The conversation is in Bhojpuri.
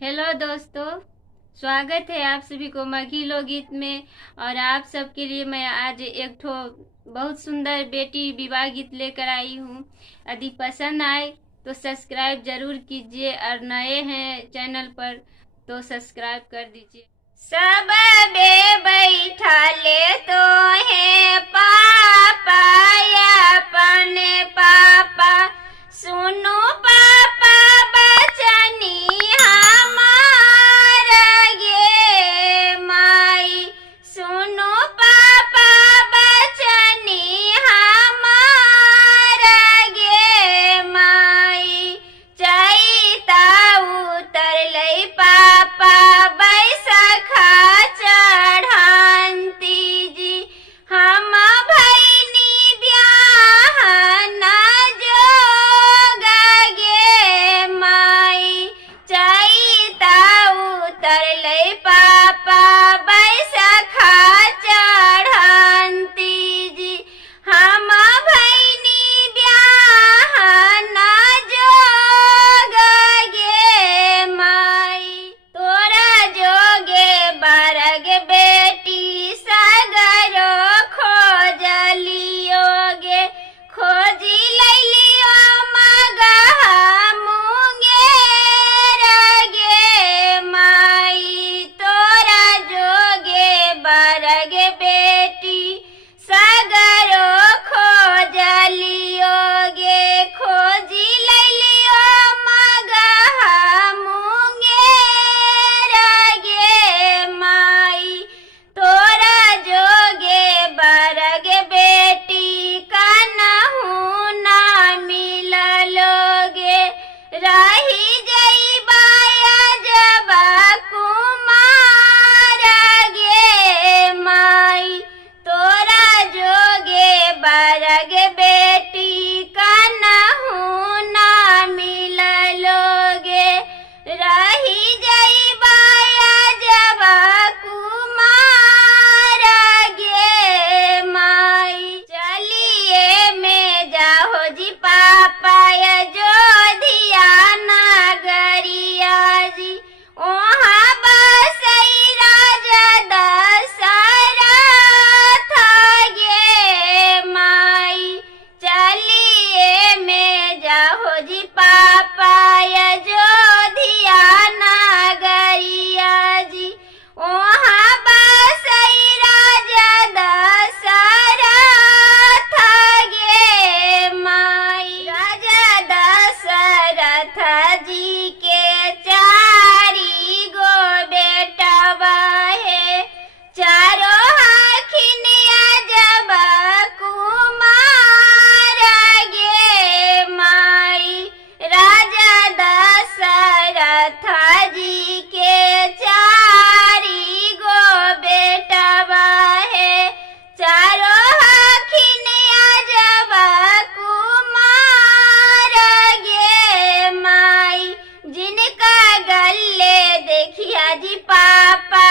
हेलो दोस्तों, स्वागत है आप सभी को मघी लोकगीत में। और आप सबके लिए मैं आज एक ठो बहुत सुंदर बेटी विवाह गीत लेकर आई हूँ। यदि पसंद आए तो सब्सक्राइब जरूर कीजिए और नए हैं चैनल पर तो सब्सक्राइब कर दीजिए। सब बे बैठा ले तो है पापा अपने पापा, सुनो पापा बचनी हमार गे माई, सुनो पापा बचनी हमार गे माई। चैता उतरलै पापा बैसखा चढ़ांती जी, हम भैनी ब्याहन जोग गे माई। चैता उतरलै पापा बैसखा चढ़ांती जी, हम भैनी ब्याहन जोग गे माई। तोरा जोगे बरग बेटी सगरो खोजलियो गे, खोजी लैलियो मगहा मुंगेर गे माई। तोरा जोगे बरग बेटी सगरो खोजलियो गे, खोजी लैलियो मगहा मुंगेर गे माई। तोरा जोगे बरग बेटी कनहु ना मिललोगे, रही जइबा जब कुमार गे माई। तोरा जोगे बरग बेटी कनहु ना मिललोगे, रही जइबा जब कुमार गे माई। चलिए में जाहो जी पापा अयोध्या नगरिया जी, वहाँ बसई राजा दशरथ गे माई। चलिए में जाहो जी पापा अयोध्या नगरिया जी, वहाँ बसई राजा दशरथ गे माई। राजा दशरथ जी के चारी गो बेटवा है, चारों हखिनिया जब कुमार गे माई। राजा दशरथ जी के चारी गो बेटवा है, चारों हखिनिया जब कुमार गे माई। जिनका गले देखिया जी पापा